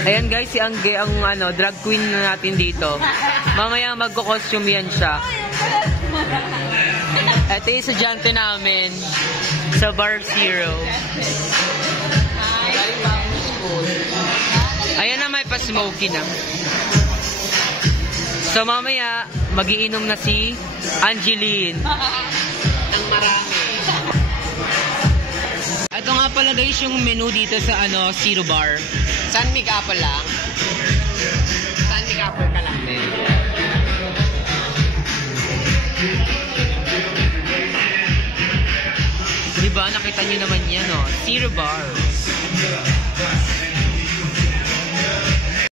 Ayan guys, si Angge ang drag queen natin dito. Mamaya magko-costume yan siya. Ito yung estudyante namin sa Bar Zero. Ayan na, may pa-smoky na. So mamaya, magiinom na si Angeline. Nang marami. Ito nga pala guys yung menu dito sa Zero Bar. San Mig Apple lang? San Mig Apple ka lang din. Diba? Nakita nyo naman yan, Zero Bar.